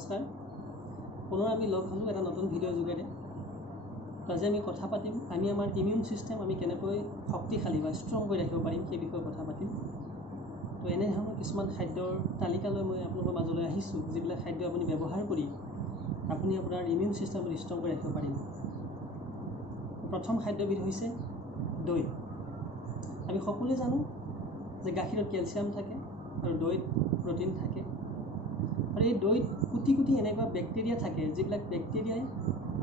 নমস্কাৰ পুনৰ আমি লগ হ'লো এটা নতুন ভিডিঅ' যোগেৰে আজি আমি কথা পাতিম আমি আমাৰ ইমিউন সিস্টেম আমি কেনেকৈ শক্তিশালী বা ষ্ট্ৰং কৰি ৰাখিব পাৰিম সেই বিষয়ে কথা পাতিম তো এনে ধৰণৰ কিছুমান খাদ্যৰ তালিকালৈ মই আপোনালোকৰ মাজলৈ আহিছোঁ যিবিলাক খাদ্য আপুনি ব্যৱহাৰ কৰি আপুনি আপোনাৰ ইমিউন সিস্টেম ষ্ট্ৰং কৰি ৰাখিব পাৰিম প্ৰথম খাদ্যবিধ হৈছে দৈ আমি সকলোৱে জানো যে গাখীৰত কেলছিয়াম থাকে আৰু দৈত প্ৰটিন থাকে আৰু এই দৈত কোটি কোটি এনেকুৱা বেক্টেৰিয়া থাকে যিবিলাক বেক্টেৰিয়াই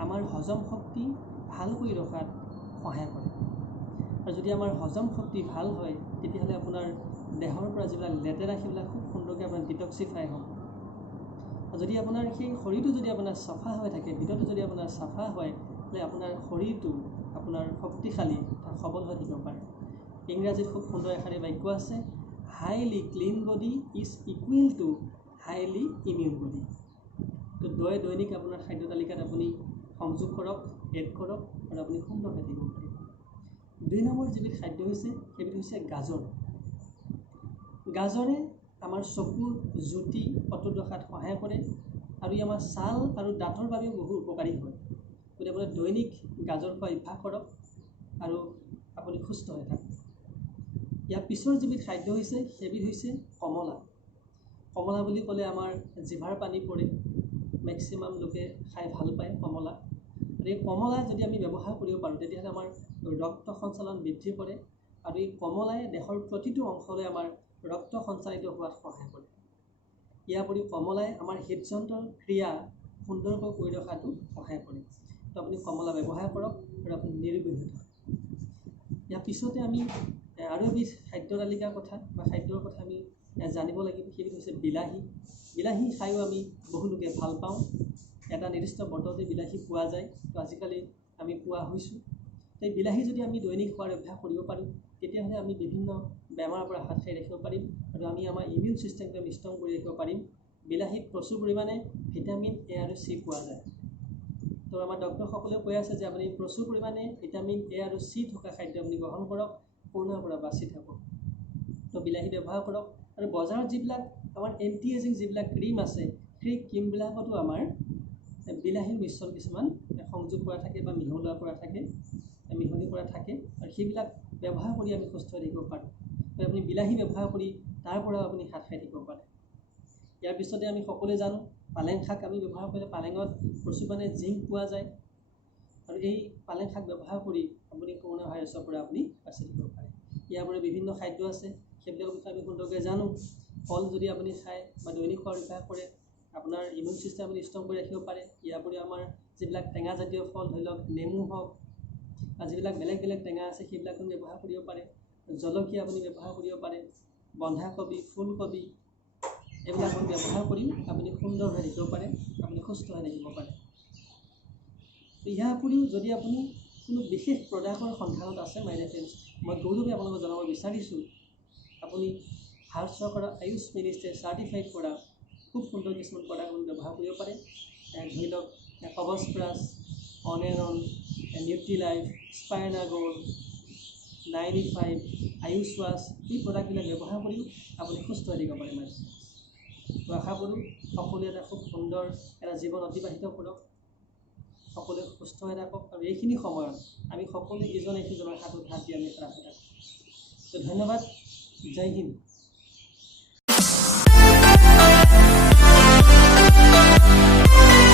আমাৰ হজম শক্তি ভাল কৰি ৰখাত সহায় কৰে আৰু যদি আমাৰ হজম শক্তি ভাল হয় তেতিয়াহ'লে আপোনাৰ দেহৰ পৰা যিবিলাক লেতেৰা সেইবিলাক খুব সুন্দৰকৈ আপোনাৰ ডিটক্সিফাই হ'ব আৰু যদি আপোনাৰ সেই শৰীৰটো যদি আপোনাৰ চাফা হৈ থাকে ভিতৰটো যদি আপোনাৰ চাফা হয় তেতিয়াহ'লে আপোনাৰ শৰীৰটো আপোনাৰ শক্তিশালী সবল হৈ থাকিব পাৰে ইংৰাজীত খুব সুন্দৰ এষাৰি বাক্য আছে highly clean body is equal to highly immune body তো দৈনিক আপোনাৰ খাদ্য তালিকাত আপুনি সংযোগ কৰক এড কৰক আৰু আপুনি সুন্দৰকৈ থাকিব পাৰিব 2 নম্বৰ যিবিধ খাদ্য হৈছে সেইবিধ হৈছে গাজৰে আমাৰ চকুৰ জ্যোতি অটুট ৰখাত সহায় কৰে আৰু ই আমাৰ ছাল আৰু দাঁতৰ বাবেও বহু উপকাৰী হয় গতিকে আপুনি দৈনিক গাজৰ খোৱা অভ্যাস কৰক আৰু আপুনি সুস্থ হৈ থাকক ইয়াৰ পিছৰ যিবিধ খাদ্য হৈছে সেইবিধ হৈছে কমলা বুলি ক'লে আমাৰ জিভাৰ পানী পৰে মেক্সিমাম লোকে খাই ভাল পায় কমলা আৰু এই কমলা যদি আমি ব্যৱহাৰ কৰিব পাৰোঁ তেতিয়াহ'লে আমাৰ ৰক্ত সঞ্চালন বৃদ্ধি কৰে আৰু এই কমলাই দেহৰ প্ৰতিটো অংশলৈ আমাৰ ৰক্ত সঞ্চালিত হোৱাত সহায় কৰে ইয়াৰ উপৰি কমলাই আমাৰ হৃদযন্ত্ৰৰ ক্ৰিয়া সুন্দৰকৈ কৰি ৰখাটো সহায় কৰে তো আপুনি কমলা ব্যৱহাৰ কৰক আৰু আপুনি নিৰোগী হৈ থাকক ইয়াৰ পিছতে আমি আৰু এবিধ খাদ্য তালিকাৰ কথা বা খাদ্যৰ কথা আমি জানিব লাগিব সেইবিধ হৈছে বিলাহী খায়ো আমি বহু লোকে ভাল পাওঁ এটা নিৰ্দিষ্ট বতৰতে বিলাহী পোৱা যায় তো আজিকালি আমি পোৱা হৈছোঁ এই বিলাহী যদি আমি দৈনিক খোৱাৰ অভ্যাস কৰিব পাৰোঁ তেতিয়াহ'লে আমি বিভিন্ন বেমাৰৰ পৰা হাত সাৰি ৰাখিব পাৰিম আৰু আমি আমাৰ ইমিউন ছিষ্টেমটো আমি ষ্ট্ৰং কৰি ৰাখিব পাৰিম বিলাহীত প্ৰচুৰ পৰিমাণে ভিটামিন এ আৰু চি পোৱা যায় তো আমাৰ ডক্টৰসকলেও কৈ আছে যে আপুনি প্ৰচুৰ পৰিমাণে ভিটামিন এ আৰু চি থকা খাদ্য আপুনি গ্ৰহণ কৰক কৰোণাৰ পৰা বাচি থাকক তো বিলাহী ব্যৱহাৰ কৰক আৰু বজাৰত যিবিলাক আমাৰ এণ্টি এজিং যিবিলাক ক্ৰীম আছে সেই ক্ৰীমবিলাকতো আমাৰ বিলাহীৰ মিশ্ৰণ কিছুমান সংযোগ কৰা থাকে বা মিহলোৱা কৰা থাকে মিহলি কৰা থাকে আৰু সেইবিলাক ব্যৱহাৰ কৰি আমি সুস্থ হৈ থাকিব পাৰোঁ আৰু আপুনি বিলাহী ব্যৱহাৰ কৰি তাৰ পৰাও আপুনি হাত সাৰি থাকিব পাৰে ইয়াৰ পিছতে আমি সকলোৱে জানো পালেং শাক আমি ব্যৱহাৰ কৰিলে পালেঙত প্ৰচুৰ পৰিমাণে জিংক পোৱা যায় আৰু এই পালেং শাক ব্যৱহাৰ কৰি আপুনি কৰোণা ভাইৰাছৰ পৰা আপুনি বাচি থাকিব পাৰে ইয়াৰ পৰা বিভিন্ন খাদ্য আছে সেইবিলাকৰ বিষয়ে আমি সুন্দৰকৈ জানো ফল যদি আপুনি খায় বা দৈনিক খোৱাৰ অভ্যাস কৰে আপোনাৰ ইমিউন ছিষ্টেম আপুনি ষ্ট্ৰং কৰি ৰাখিব পাৰে ইয়াৰ উপৰিও আমাৰ যিবিলাক টেঙাজাতীয় ফল ধৰি লওক নেমু হওক বা যিবিলাক বেলেগ বেলেগ টেঙা আছে সেইবিলাক আপুনি ব্যৱহাৰ কৰিব পাৰে জলকীয়া আপুনি ব্যৱহাৰ কৰিব পাৰে বন্ধাকবি ফুলকবি এইবিলাক আপুনি ব্যৱহাৰ কৰি আপুনি সুন্দৰ হৈ থাকিব পাৰে আপুনি সুস্থ হৈ থাকিব পাৰে ইয়াৰ উপৰিও যদি আপুনি কোনো বিশেষ প্ৰডাক্টৰ সন্ধানত আছে মাই ডিয়াৰ ফ্ৰেণ্ডছ মই গৌৰৱে আপোনালোকক জনাব বিচাৰিছোঁ আপুনি ভাৰত চৰকাৰৰ আয়ুষ মিনিষ্ট্ৰীয়ে চাৰ্টিফাইড কৰা খুব সুন্দৰ কিছুমান প্ৰডাক্ট আপুনি ব্যৱহাৰ কৰিব পাৰে ধৰি লওক কবচ প্লাছ অনেৰন Nutrilife Spina gold 95 Ayush wash এই প্ৰডাক্টবিলাক ব্যৱহাৰ কৰিও আপুনি সুস্থ হৈ থাকিব পাৰে মানে তো আশা কৰোঁ সকলোৱে এটা খুব সুন্দৰ এটা জীৱন অতিবাহিত কৰক সকলোৱে সুস্থ হৈ থাকক আৰু এইখিনি সময়ত আমি সকলোৱে ইজনে সিজনৰ হাতত হাত দি আমি ৰাখি থাকোঁ তো ধন্যবাদ জয় হিন্দ